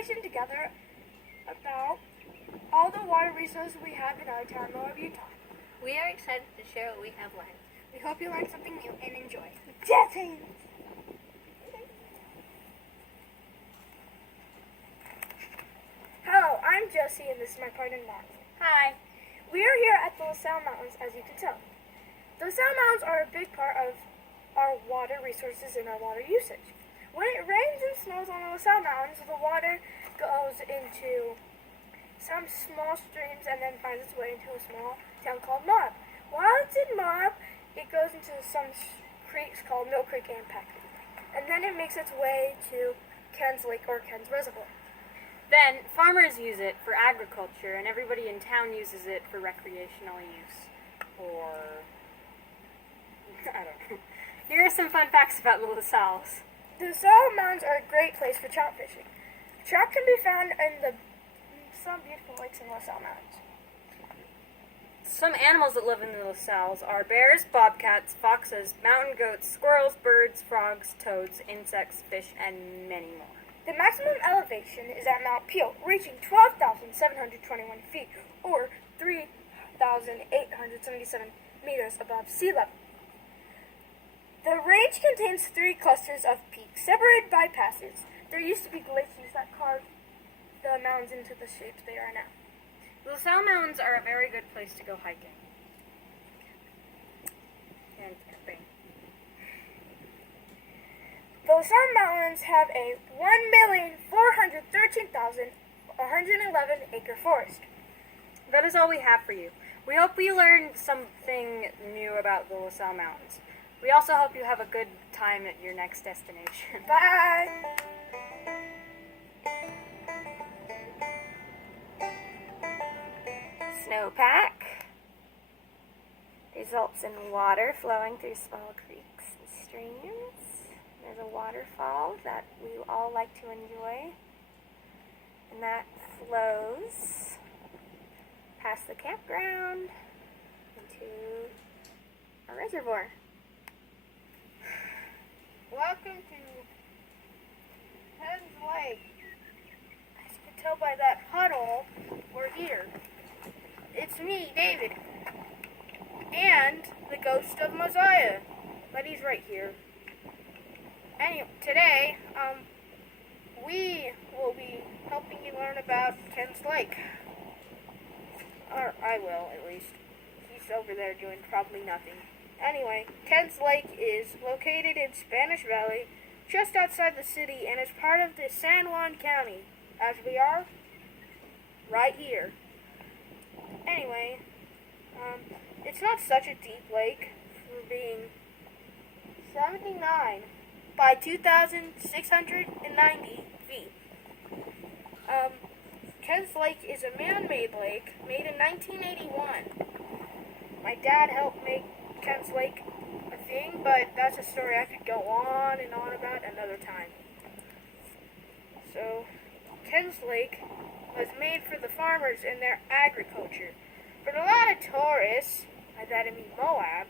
information together about all the water resources we have in our town, Moab, Utah. We are excited to share what we have learned. We hope you learned something new and enjoy. Jazz hands! Hello, I'm Josie and this is my partner Mark. Hi. We are here at the LaSalle Mountains, as you can tell. The LaSalle Mountains are a big part of our water resources and our water usage. When it rains and snows on the LaSalle Mountains, the water goes into some small streams and then finds its way into a small town called Moab. While it's in Moab, it goes into some creeks called Mill Creek and Peck. And then it makes its way to Ken's Lake or Ken's Reservoir. Then farmers use it for agriculture, and everybody in town uses it for recreational use. Or I don't know. Here are some fun facts about the LaSalles. The LaSalle Mountains are a great place for trout fishing. Trout can be found in some beautiful lakes in the LaSalle Mountains. Some animals that live in the LaSalles are bears, bobcats, foxes, mountain goats, squirrels, birds, frogs, toads, insects, fish, and many more. The maximum elevation is at Mount Peel, reaching 12,721 feet, or 3,877 meters above sea level. The range contains 3 clusters of peaks, separated by passes. There used to be glaciers that carved the mountains into the shapes they are now. The LaSalle Mountains are a very good place to go hiking. And camping. The LaSalle Mountains have a 1,413,111 acre forest. That is all we have for you. We hope you learned something new about the LaSalle Mountains. We also hope you have a good time at your next destination. Bye! Snowpack results in water flowing through small creeks and streams. There's a waterfall that we all like to enjoy, and that flows past the campground into a reservoir. Welcome to Ken's Lake. As you can tell by that puddle, we're here. It's me, David, and the ghost of Mosiah, but he's right here. Anyway, today, we will be helping you learn about Ken's Lake. Or I will, at least. He's over there doing probably nothing. Anyway, Ken's Lake is located in Spanish Valley, just outside the city, and is part of the San Juan County, as we are right here. Anyway, it's not such a deep lake for being 79 by 2,690 feet. Ken's Lake is a man-made lake made in 1981. My dad helped make Ken's Lake a thing, but that's a story I could go on and on about another time. So, Ken's Lake was made for the farmers and their agriculture. But a lot of tourists, by that I mean Moab,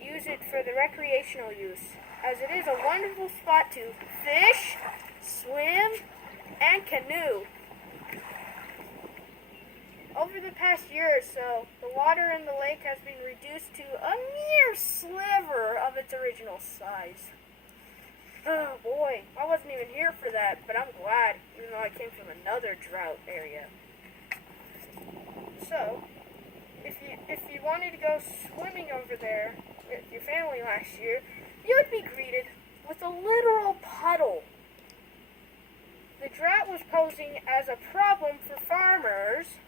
use it for the recreational use, as it is a wonderful spot to fish, swim, and canoe. Over the past year or so, the water in the lake has been reduced to a mere sliver of its original size. Oh boy, I wasn't even here for that, but I'm glad, even though I came from another drought area. So, if you wanted to go swimming over there with your family last year, you would be greeted with a literal puddle. The drought was posing as a problem for farmers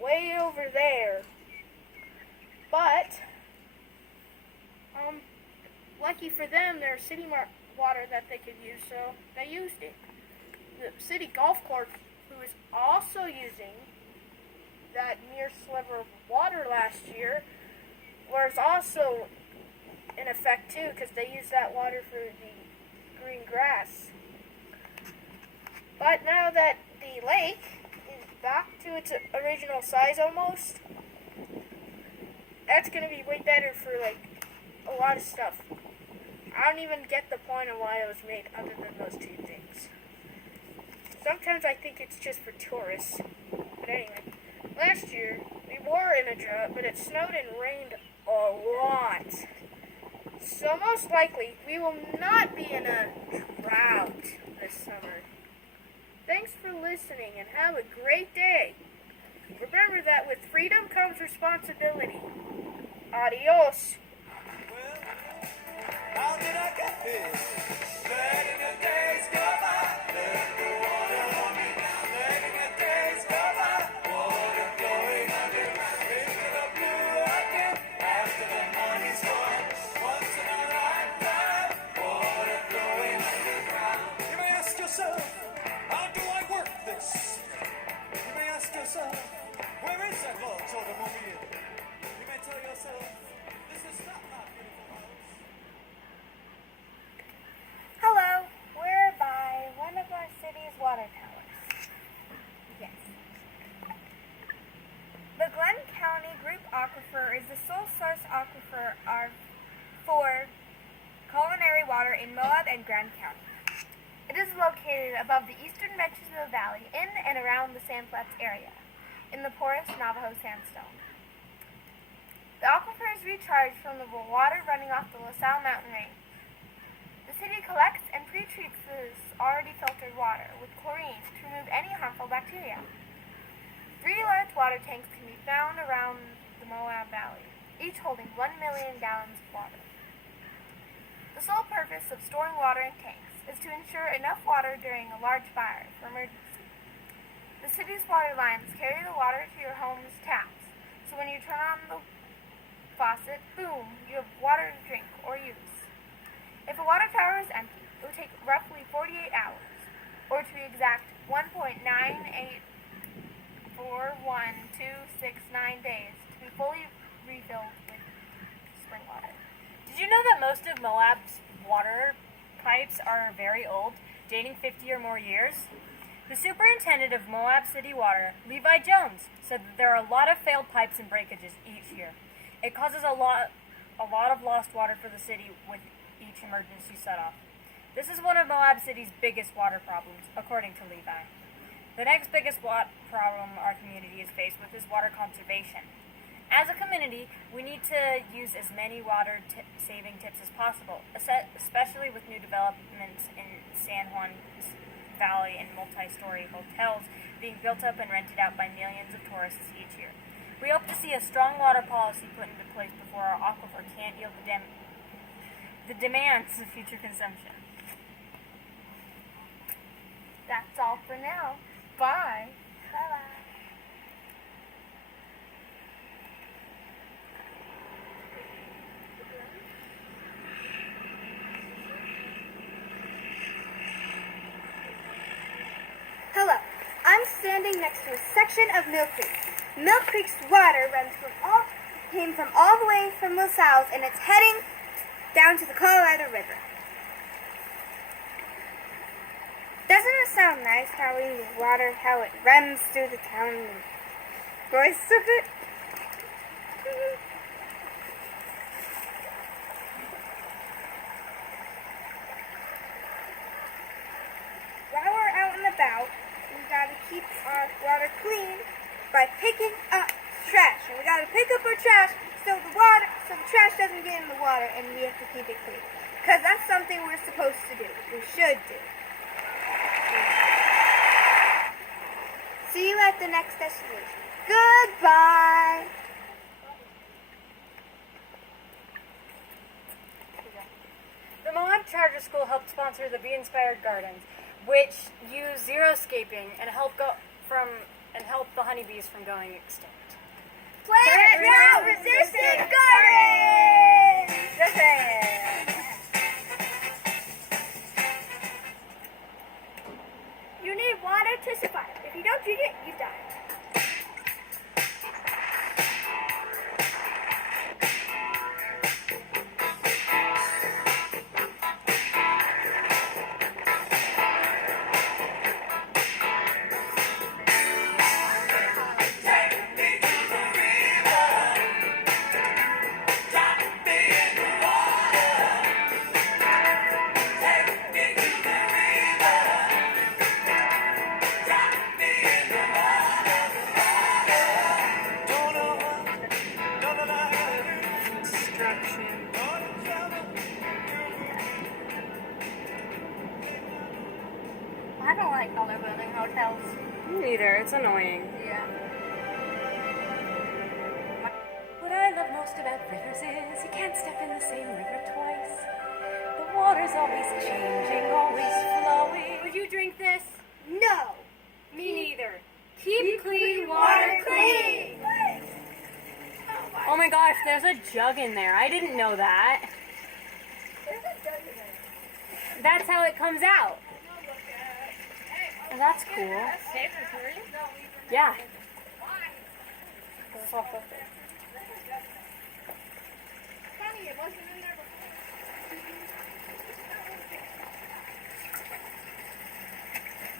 way over there. But, lucky for them, there's city water that they could use, so they used it. The city golf course, who is also using that mere sliver of water last year, was also in effect too, because they used that water for the green grass. But now that the lake is back to its original size almost, that's going to be way better for like a lot of stuff. I don't even get the point of why it was made other than those two things. Sometimes I think it's just for tourists. But anyway, last year we were in a drought, but it snowed and rained a lot. So most likely we will not be in a drought this summer. Thanks for listening and have a great day. Remember that with freedom comes responsibility. Adios. How did I get here? Letting the days go by, let the water hold me down. Letting the days go by, water flowing underground. Into the blue again, after the money's gone. Once in a lifetime, water flowing underground. You may ask yourself, how do I work this? You may ask yourself, where is that large automobile? You may tell yourself, this is not my beautiful house. Hello, we're by one of our city's water towers. Yes. The Glen County Group Aquifer is the sole source aquifer for culinary water in Moab and Grand County. It is located above the eastern reaches of the valley in and around the Sandflats area, in the porous Navajo sandstone. The aquifer is recharged from the water running off the LaSalle mountain range. The city collects and pre-treats this already filtered water with chlorine to remove any harmful bacteria. 3 large water tanks can be found around the Moab Valley, each holding 1 million gallons of water. The sole purpose of storing water in tanks is to ensure enough water during a large fire for emergency. The city's water lines carry the water to your home's taps, so when you turn on the faucet, boom, you have water to drink or use. If a water tower is empty, it will take roughly 48 hours, or to be exact, 1.9841269 days to be fully refilled with spring water. Did you know that most of Moab's water pipes are very old, dating 50 or more years? The superintendent of Moab City Water, Levi Jones, said that there are a lot of failed pipes and breakages each year. It causes a lot of lost water for the city with each emergency set-off. This is one of Moab City's biggest water problems, according to Levi. The next biggest problem our community is faced with is water conservation. As a community, we need to use as many water-saving tips as possible, especially with new developments in San Juan's Valley and multi-story hotels being built up and rented out by millions of tourists each year. We hope to see a strong water policy put into place before our aquifer can't yield the demands of future consumption. That's all for now. Bye. Bye-bye. Hello. I'm standing next to a section of Mill Creek. Mill Creek's water came from all the way from LaSalle, and it's heading down to the Colorado River. Doesn't it sound nice how the water, how it runs through the town and voice of it? While we're out and about, we gotta keep our water clean by picking up trash. And we gotta pick up our trash so the trash doesn't get in the water, and we have to keep it clean. Because that's something we're supposed to do. We should do. See you at the next destination. Goodbye. The Moab Charter School helped sponsor the Bee-Inspired Gardens, which use xeriscaping and help the honeybees from going extinct. Plant Drought Resistant Gardens! You need water to survive. If you don't drink it, you die. like color building hotels. Neither. It's annoying. Yeah. What I love most about rivers is you can't step in the same river twice. The water's always changing, always flowing. Would you drink this? No. Me neither. Keep clean water clean. Oh my gosh, there's a jug in there. I didn't know that. That's how it comes out. Oh, that's cool. Yeah.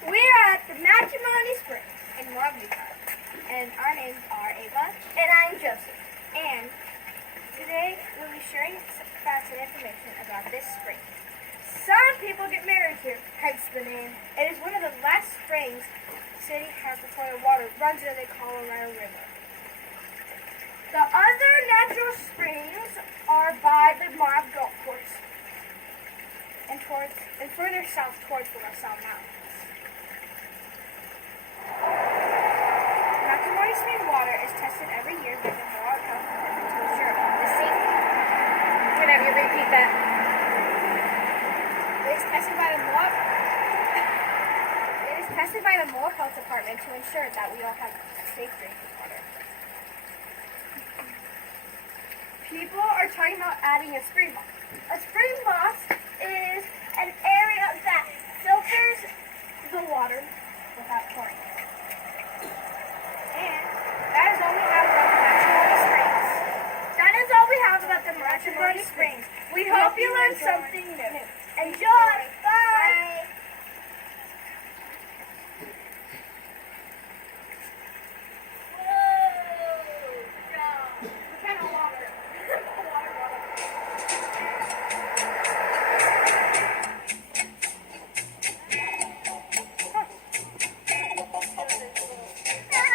We're at the Matrimony Springs in Moab, Utah. And our names are Ava and I'm Joseph. And today we'll be sharing facts and information about this spring. Some people get married here, hence the name. It is one of the last springs the city has before the water runs into the Colorado River. The other natural springs are by the Moab Golf Course and further south towards the La Salle Mountains. Matrimony spring water is tested every year by the Moab Health Department to ensure the safety. Can I have you repeat that? It is tested by the Moab. It is tested by the Moab Health Department to ensure that we all have safe drinking water. People are talking about adding a spring box. A spring box is an area that filters the water without pouring it. And that is all we have about the Matrimony Springs. That is all we have about the Matrimony Springs. We hope you learned something new. Enjoy! Bye!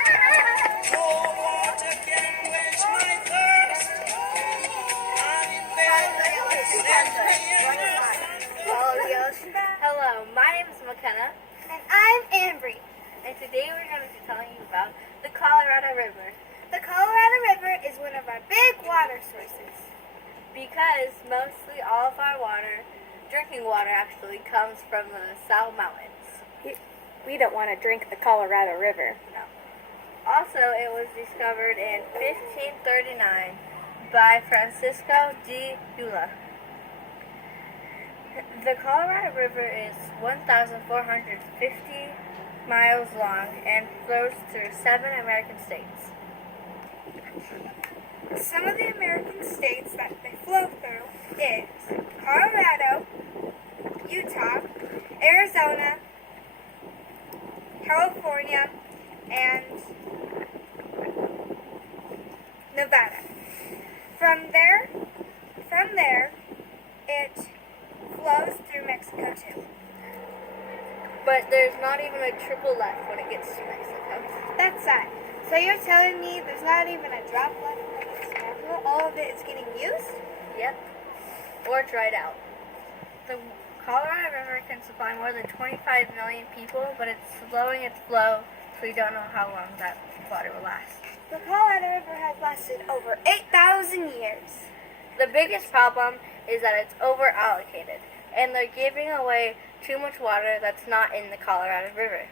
Cold water can quench my thirst. I'm in bed, send me a nurse. Hello, my name is McKenna, And I'm Ambry. and today we're going to be telling you about the Colorado River. The Colorado River is one of our big water sources. Because mostly all of our water, drinking water actually, comes from the South Mountains. We don't want to drink the Colorado River. Also, it was discovered in 1539 by Francisco de Dula. The Colorado River is 1,450 miles long and flows through 7 American states. Some of the American states that they flow through is Colorado, Utah, Arizona, California, and Nevada. From there, it flows through Mexico too. But there's not even a trickle left when it gets to Mexico. That's sad. So you're telling me there's not even a drop left when it's Mexico? All of it is getting used? Yep. Or dried out. The Colorado River can supply more than 25 million people, but it's slowing its flow, so we don't know how long that water will last. The Colorado River has lasted over 8,000 years. The biggest problem is that it's over allocated, and they're giving away too much water that's not in the Colorado River.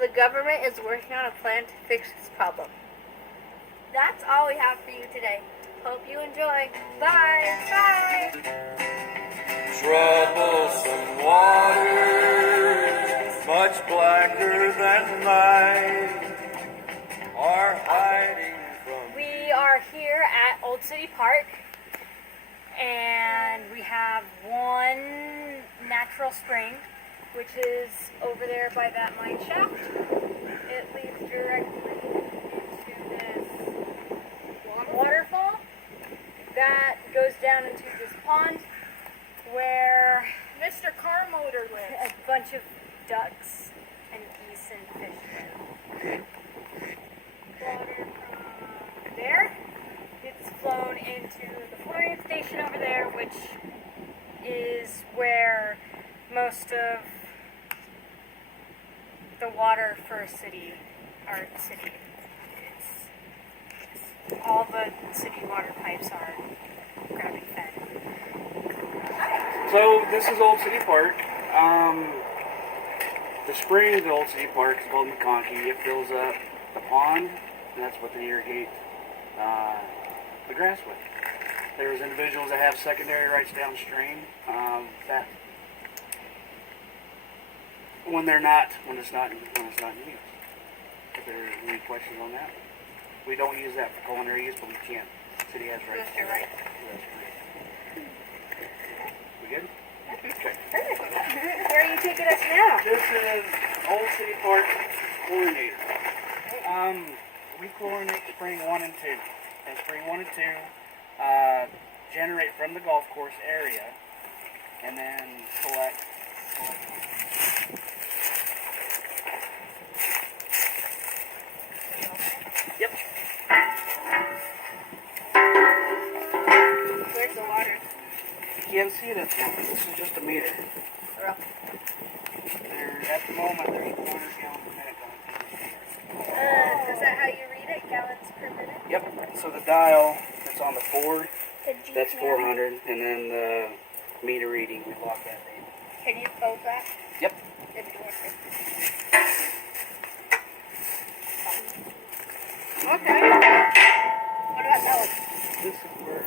The government is working on a plan to fix this problem. That's all we have for you today. Hope you enjoy. Bye. Bye. Troublesome waters, much blacker than night, are hiding from We are here at Old City Park, and we have one natural spring, which is over there by that mine shaft. It leads directly into this waterfall that goes down into this pond where Mr. Car Motor lives. a bunch of ducks and geese and fish live. Water from there gets flown into the fluorine station over there, which is where most of the water for a city, our city, all the city water pipes are gravity fed. So this is Old City Park. The spring of the Old City Park is called McConkey. It fills up the pond, and that's what they irrigate the grass with. There's individuals that have secondary rights downstream that when it's not in use. If there are any questions on that, we don't use that for culinary use, but we can. City has rights. Yes, you're right. We good? Okay. Where are you taking us now? This is Old City Park chlorinator. We chlorinate spring 1 and 2. And spring 1 and 2 generate from the golf course area and then collect. Yep. Where's the water? You can't see it at the moment. This is just a meter. At the moment, there's 400 gallons a minute going through this meter. Is that how you read it? Gallons per minute? Yep. So the dial that's on the 4, The that's 400, and then the meter reading, we lock that in. Can you fold that? Yep. Okay. What about that one? This is where.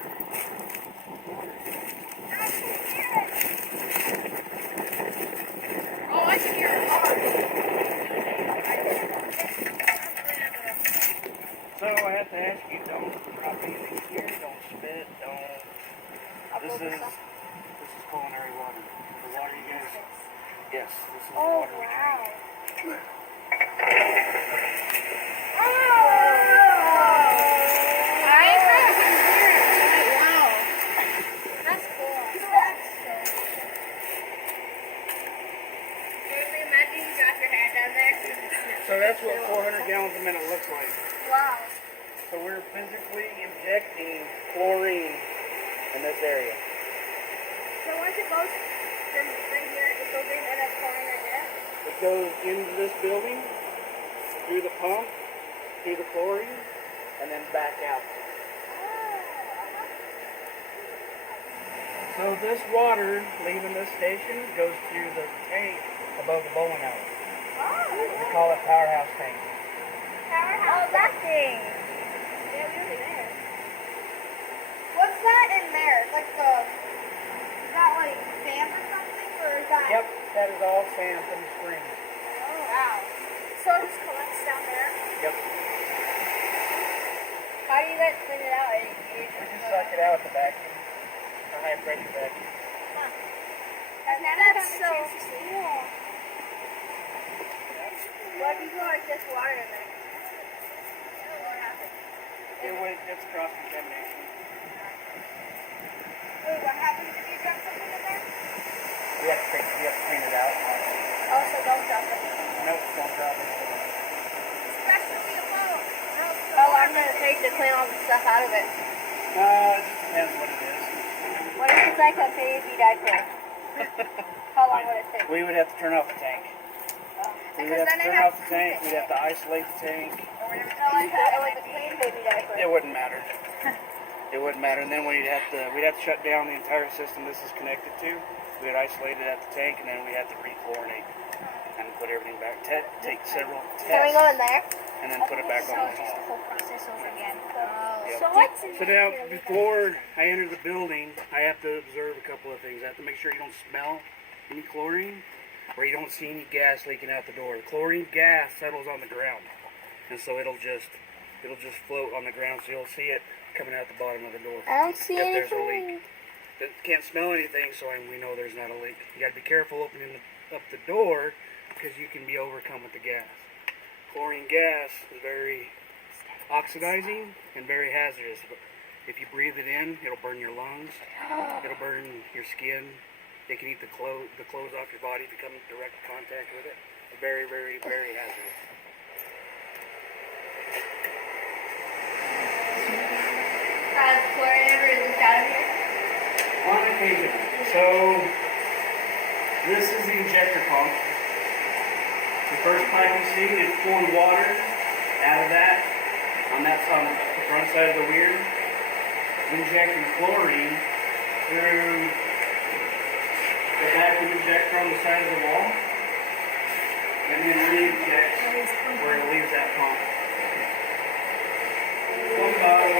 Oh, I can hear it. So I have to ask you, don't drop anything here, don't spit, don't. This is culinary water. The water you guys. Yes, this is the water we drink. That's cool. Imagine you got your hand down there. So that's what 400 gallons a minute looks like. Wow. So we're physically injecting chlorine in this area. So once it goes from here, it goes in and that's pouring right there? It goes into this building, through the pump, through the chlorine, and then back out. So this water leaving this station goes through the tank above the bowling alley. We call it powerhouse tank. Oh, that thing. Yeah, we were there. What's that in there? Like is that like sand or something? Or is that? Yep, that is all sand from the spring. Oh, wow. So it just collects down there? Yep. How do you guys clean it out? We just suck it out with the vacuum. A high pressure vacuum. That's so cool. What if you go like this water in there? What happens? It's cross contamination. Wait, what happens if you dump something in there? We have to clean it out. Oh, so don't dump it. Nope, don't drop it. Especially a boat. How long does it take to clean all the stuff out of it? It just depends what it is. What if it's like a baby diaper? How long would it take? We would have to turn off the tank. We would have to turn off the tank. We'd have to isolate the tank. No, I thought it was a clean baby diaper. It wouldn't matter. It wouldn't matter. And then we'd have to shut down the entire system this is connected to. We'd isolate it at the tank, and then we had to re-chlorinate and put everything back. Take several tests. Can we go in there? And then put it back on the Just the whole process over again. Yep. So what's in So now, before I enter the building, I have to observe a couple of things. I have to make sure you don't smell any chlorine, or you don't see any gas leaking out the door. The chlorine gas settles on the ground, and so it'll just float on the ground. So you'll see it coming out the bottom of the door. I don't see if there's a anything. leak. It can't smell anything, so we know there's not a leak. You got to be careful opening up the door because you can be overcome with the gas. Chlorine gas is very oxidizing and very hazardous. If you breathe it in, it'll burn your lungs. It'll burn your skin. It can eat the clothes off your body if you come in direct contact with it. Very, very, very hazardous. Has chlorine ever leaked out of here? On occasion. So This is the injector pump. The first pipe you see is pulling water out of that. On the front side of the weir. Injecting chlorine through the vacuum injector on the side of the wall. And then re-inject where it leaves that pump. One bottle,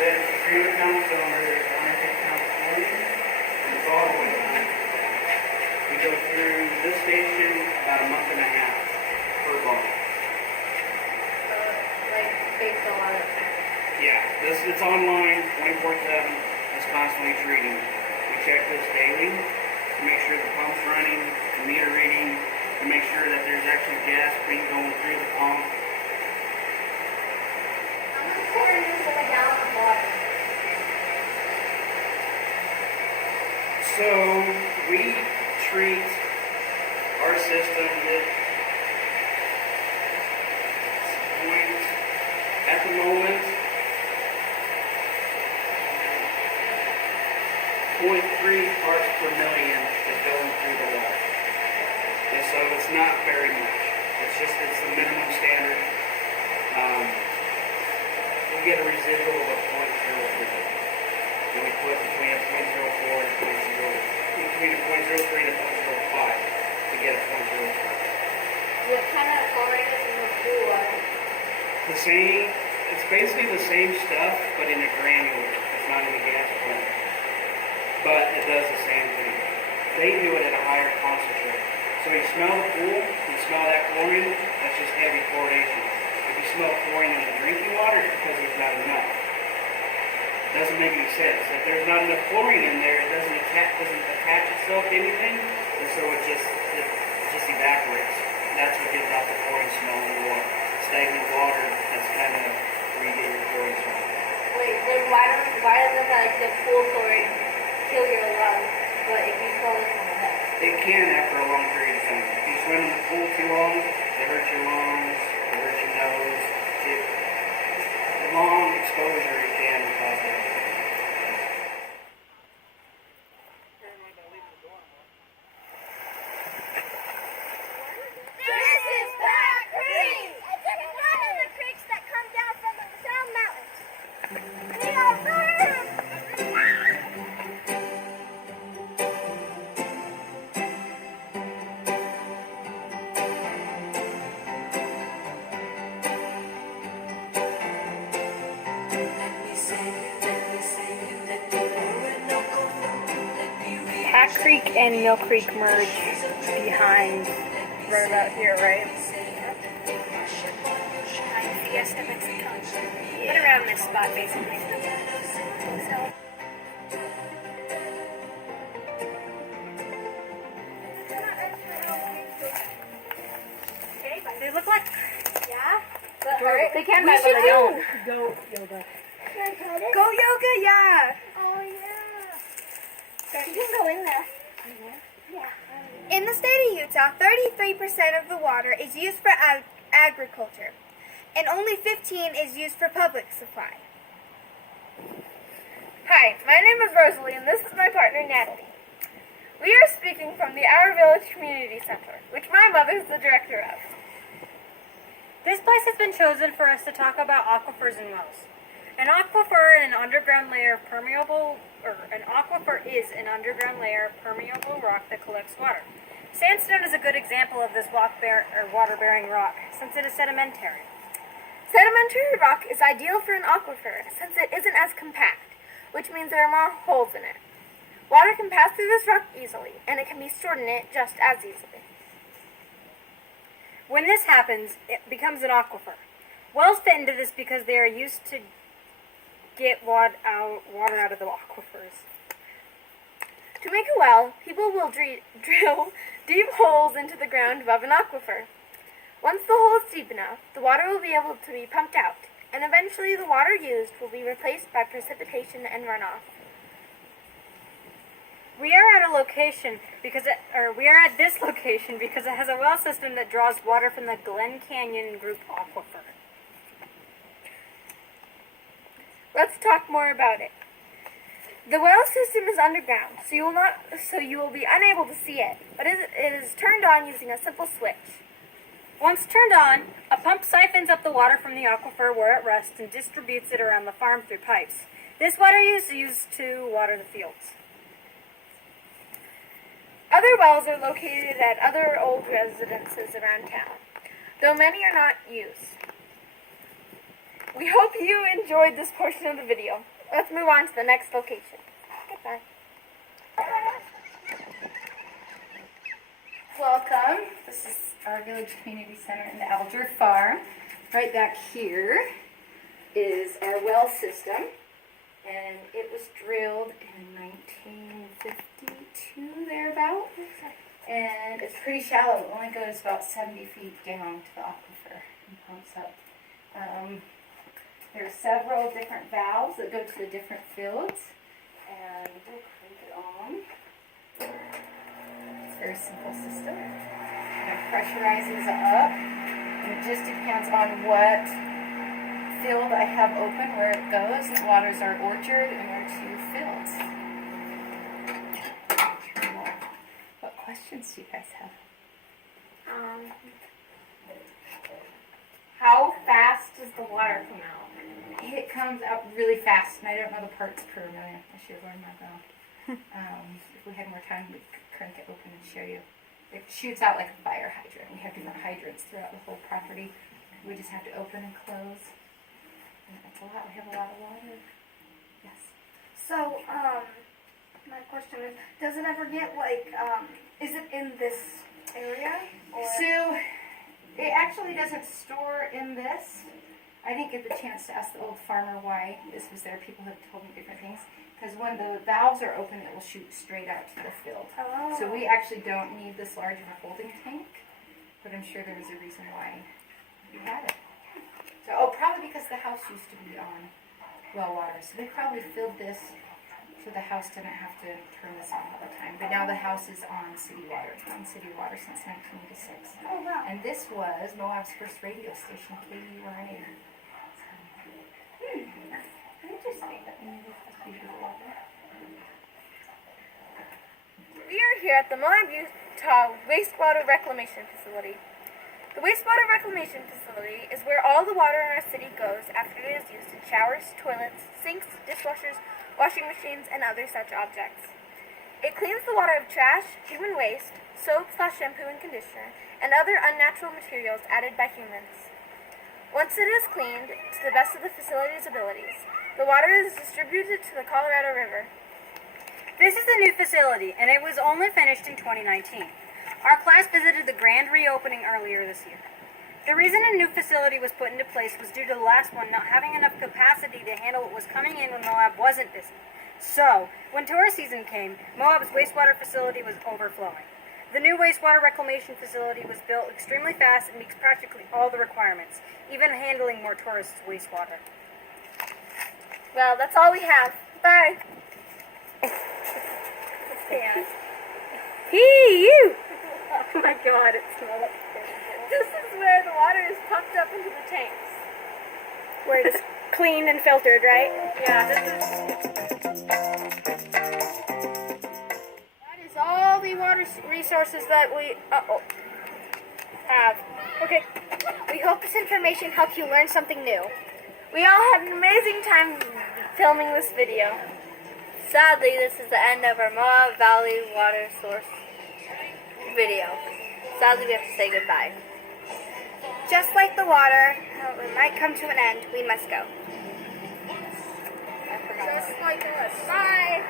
that's 300 pound cylinder, there's 150 pounds of chlorine, and it's all the way down. We go through this station about a month and a half per bottle. Like, based on it. Yeah, it's online, 24/7, it's constantly treating. We check this daily to make sure the pump's running, the meter reading, to make sure that there's actually gas being going through the pump. How much chlorine is in a gallon of water? So we treat our system at the moment 0.3 parts per million is going through the water. And so it's not very much. It's the minimum standard. We get a residual of a 0.03. And we put between a 0.04 and between a 0.03 and a 0.05 to get a 0.04. What kind of chlorine is in the pool water? The same, it's basically the same stuff, but in a granular. It's not in a gas plant. But it does the same thing. They do it at a higher concentrate. So you smell the pool, you smell that chlorine, that's just heavy chlorination. If you smell chlorine in the drinking water, it's because there's not enough. It doesn't make any sense. If there's not enough chlorine in there, it doesn't attach itself to anything, and so it just evaporates. And that's what gives out the chlorine smell in the water. Stagnant water, that's kind of where you get your chlorine smell. Wait, then why doesn't like the pool chlorine kill your lungs? But if you smell this one, It can after a long period of time. If you swim in the pool too long, it hurts your lungs, it hurts your nose. The long exposure it can cause that. This is Black Creek! It's one of the creeks that come down from the South Mountains. We are burning! Pack Creek and Mill Creek merge behind right about here, right? MCS in Mexico. Right around this spot, basically. So, They look like yeah? they can, We but should they do- don't. Go yoga. Can I cut it? Go yoga, yeah. Oh, yeah. You can go in there. Yeah. In the state of Utah, 33% of the water is used for agriculture, and only 15% is used for public supply. Hi, my name is Rosalie, and this is my partner, Natalie. We are speaking from the Our Village Community Center, which my mother is the director of. This place has been chosen for us to talk about aquifers and wells. An aquifer is an underground layer of permeable rock that collects water. Sandstone is a good example of this water-bearing rock, since it is sedimentary. Sedimentary rock is ideal for an aquifer since it isn't as compact, which means there are more holes in it. Water can pass through this rock easily, and it can be stored in it just as easily. When this happens, it becomes an aquifer. Wells fit into this because they are used to get water out of the aquifers. To make a well, people will drill deep holes into the ground above an aquifer. Once the hole is deep enough, the water will be able to be pumped out, and eventually the water used will be replaced by precipitation and runoff. We are at this location because it has a well system that draws water from the Glen Canyon Group aquifer. Let's talk more about it. The well system is underground, so you will be unable to see it, but it is turned on using a simple switch. Once turned on, a pump siphons up the water from the aquifer where it rests and distributes it around the farm through pipes. This water is used to water the fields. Other wells are located at other old residences around town, though many are not used. We hope you enjoyed this portion of the video. Let's move on to the next location. Goodbye. Welcome. This is our village community center in the Alger Farm. Right back here is our well system, and it was drilled in 1952 thereabout, and it's pretty shallow. It only goes about 70 feet down to the aquifer and pumps up. There are several different valves that go to the different fields, and we'll crank it on. It's a very simple system. It pressurizes up, and it just depends on what field I have open, where it goes. It waters our orchard and our 2 fields. What questions do you guys have? How fast does the water come out? It comes out really fast, and I don't know the parts per million. I should have learned that though. If we had more time, we'd crank it open and show you. It shoots out like a fire hydrant. We have different hydrants throughout the whole property. We just have to open and close. And that's a lot. We have a lot of water. Yes. So, my question is, does it ever get is it in this area? Or? So, it actually doesn't store in this. I didn't get the chance to ask the old farmer why this was there. People have told me different things. Because when the valves are open, it will shoot straight out to the field. Oh. So we actually don't need this large of a holding tank. But I'm sure there was a reason why we had it. So, probably because the house used to be on well water. So they probably filled this so the house didn't have to turn this on all the time. But now the house is on city water. It's on city water since 1986. Oh, wow. And this was Moab's first radio station, KURA. We are here at the Moab, Utah Wastewater Reclamation Facility. The wastewater reclamation facility is where all the water in our city goes after it is used in showers, toilets, sinks, dishwashers, washing machines, and other such objects. It cleans the water of trash, human waste, soap/shampoo and conditioner, and other unnatural materials added by humans. Once it is cleaned to the best of the facility's abilities, the water is distributed to the Colorado River. This is a new facility, and it was only finished in 2019. Our class visited the grand reopening earlier this year. The reason a new facility was put into place was due to the last one not having enough capacity to handle what was coming in when Moab wasn't busy. So, when tourist season came, Moab's wastewater facility was overflowing. The new wastewater reclamation facility was built extremely fast and meets practically all the requirements, even handling more tourists' wastewater. Well, that's all we have. Bye. You! Oh my god, it smells. This is where the water is pumped up into the tanks. Where it's cleaned and filtered, right? Yeah, this That is all the water resources that we have. Okay, we hope this information helped you learn something new. We all had an amazing time filming this video. Sadly, this is the end of our Moab Valley water source video. Sadly, we have to say goodbye. Just like the water, it might come to an end, we must go. I forgot. Just like us. Bye!